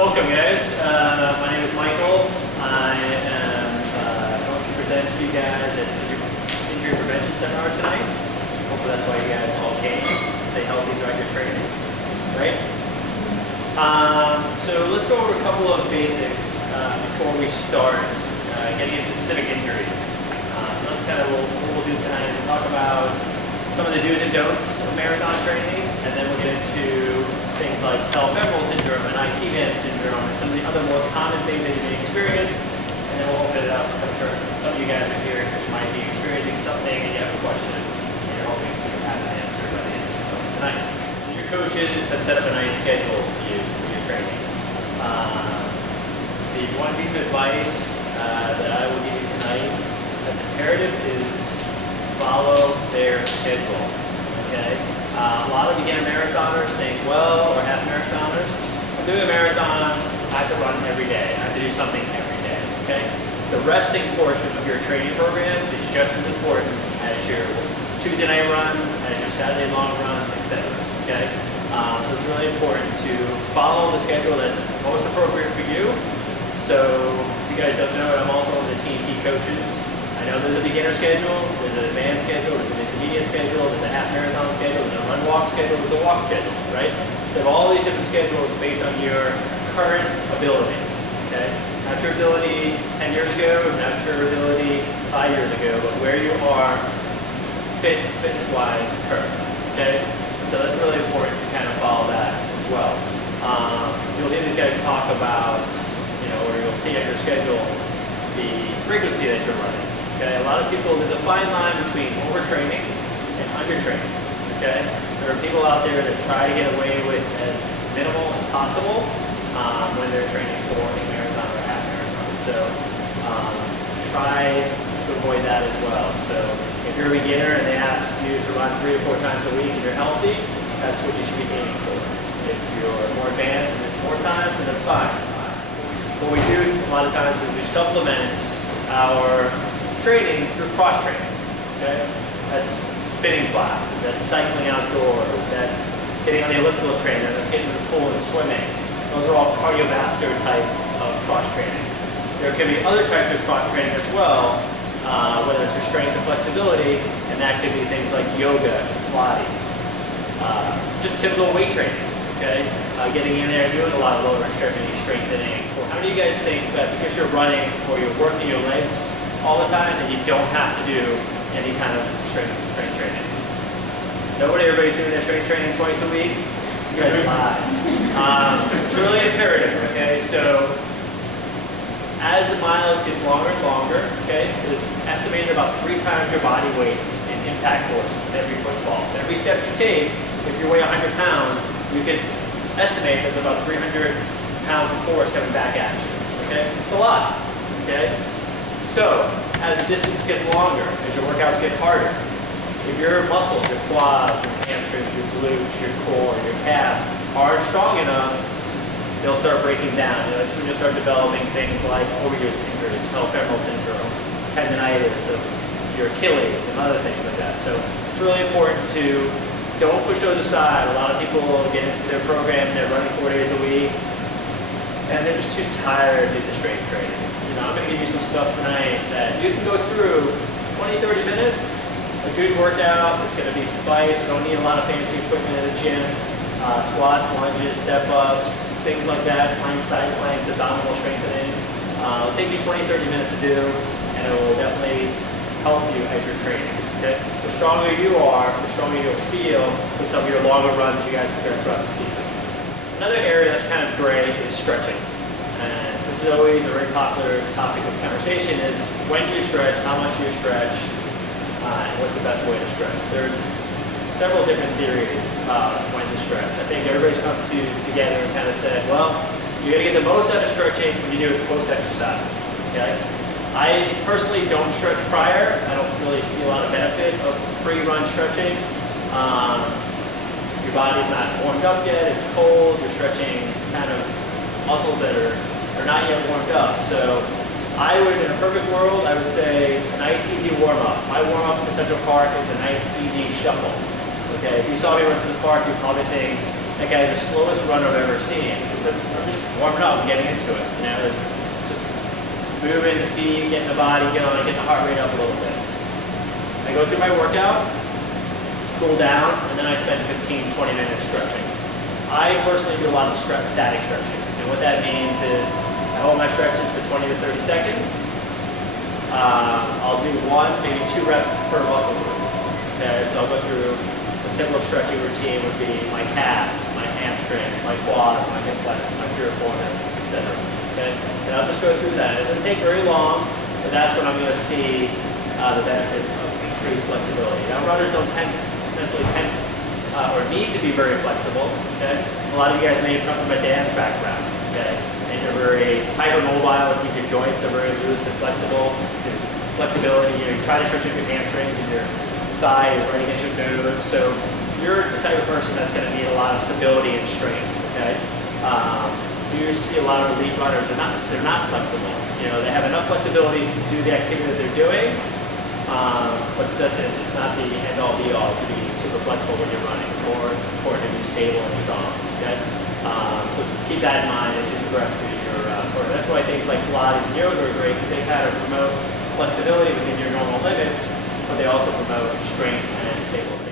Welcome, guys. My name is Michael. I am going to present to you guys at the Injury Prevention Seminar tonight. Hopefully that's why you guys all came, to stay healthy throughout your training, right? So let's go over a couple of basics before we start getting into specific injuries. So that's kind of what we'll do tonight. We'll talk about some of the do's and don'ts of marathon training, and then we'll get into things like patellofemoral syndrome and IT band syndrome and some of the other more common things that you may experience, and then we'll open it up for some of you guys are here because you might be experiencing something and you have a question and you're hoping to have an answer by the end of tonight. So your coaches have set up a nice schedule for you for your training. The one piece of advice that I will give you tonight that's imperative is follow their schedule, okay? A lot of beginner marathoners think, well, or half marathoners, I'm doing a marathon, I have to run every day. I have to do something every day, okay? The resting portion of your training program is just as important as your Tuesday night runs, as your Saturday long run, etc., okay? So it's really important to follow the schedule that's most appropriate for you. So if you guys don't know, I'm also one of the TNT coaches. I know there's a beginner schedule, there's an advanced schedule, there's an intermediate schedule, there's a half marathon schedule, there's a run walk schedule, there's a walk schedule, right? So you have all these different schedules based on your current ability, okay? Not your ability 10 years ago, not your ability 5 years ago, but where you are fitness-wise currently, okay? So that's really important to kind of follow that as well. You'll hear these guys talk about, or you'll see at your schedule, the frequency that you're running. Okay, a lot of people, there's a fine line between overtraining and undertraining. Okay, there are people out there that try to get away with as minimal as possible when they're training for a marathon or a half marathon. So try to avoid that as well. So if you're a beginner and they ask you to run 3 or 4 times a week and you're healthy, that's what you should be aiming for. If you're more advanced and it's more time, then that's fine. What we do a lot of times is we supplement our training through cross-training, okay? That's spinning classes, that's cycling outdoors, that's getting on the elliptical trainer, that's getting in the pool and swimming. Those are all cardiovascular type of cross-training. There can be other types of cross-training as well, whether it's for strength or flexibility, and that could be things like yoga, Pilates, just typical weight training, okay? Getting in there and doing a lot of lower extremity strengthening. How many of you guys think that because you're running or you're working your legs all the time that you don't have to do any kind of strength training? Nobody, everybody's doing their strength training twice a week? You guys lie. It's really imperative, okay? So as the miles gets longer and longer, okay, it's estimated about 3 times your body weight in impact forces with every footfall. So every step you take, if you weigh 100 pounds, you can estimate there's about 300 pounds of force coming back at you, okay? It's a lot, okay? So, as the distance gets longer, as your workouts get harder, if your muscles, your quads, your hamstrings, your glutes, your core, your calves aren't strong enough, they'll start breaking down. That's when you'll start developing things like overuse injuries, patellofemoral syndrome, tendonitis of your Achilles, and other things like that. So, it's really important to don't push those aside. A lot of people get into their program, they're running 4 days a week, and they're just too tired to do the strength training. I'm going to give you some stuff tonight that you can go through 20-30 minutes. A good workout. It's going to be spiced. You don't need a lot of fancy equipment in the gym. Squats, lunges, step-ups, things like that. Planks, side planks, abdominal strengthening. It'll take you 20-30 minutes to do, and it will definitely help you as you're training. Okay? The stronger you are, the stronger you'll feel with some of your longer runs you guys progress throughout the season. Another area that's kind of gray is stretching. And this is always a very popular topic of conversation is when do you stretch, how much do you stretch, and what's the best way to stretch. There are several different theories about when to stretch. I think everybody's come together and kind of said, well, you're going to get the most out of stretching when you do it post-exercise, okay? I personally don't stretch prior. I don't really see a lot of benefit of pre-run stretching. Your body's not warmed up yet, it's cold, you're stretching kind of muscles that are not yet warmed up. So I would, in a perfect world, I would say a nice easy warm-up. My warm-up to Central Park is a nice easy shuffle. Okay, if you saw me run to the park, you'd probably think That guy's the slowest runner I've ever seen. I'm just warming up, getting into it. You know, it's just moving the feet, getting the body going, getting the heart rate up a little bit. I go through my workout, cool down, and then I spend 15, 20 minutes stretching. I personally do a lot of static stretching. And what that means is I hold my stretches for 20 to 30 seconds. I'll do 1, maybe 2 reps per muscle group. Okay, so I'll go through a typical stretching routine would be my calves, my hamstring, my quads, my hip flexors, my piriformis, etc. Okay, and I'll just go through that. It doesn't take very long, but that's when I'm going to see the benefits of increased flexibility. Now, runners don't necessarily or need to be very flexible. Okay, a lot of you guys may come from a dance background. Okay, and you're very hypermobile. You keep your joints are very loose and flexible. Your flexibility, you try to stretch your hamstrings and your thigh is right against your nose. So you're the type of person that's going to need a lot of stability and strength. Okay, you see a lot of elite runners. They're not flexible. You know, they have enough flexibility to do the activity that they're doing, but it's not the end-all be-all to be super flexible when you're running. It's more important to be stable and strong. Okay, so keep that in mind as you progress through your program. That's why things like Pilates and yoga are great, because they kind of promote flexibility within your normal limits, but they also promote strength and stability.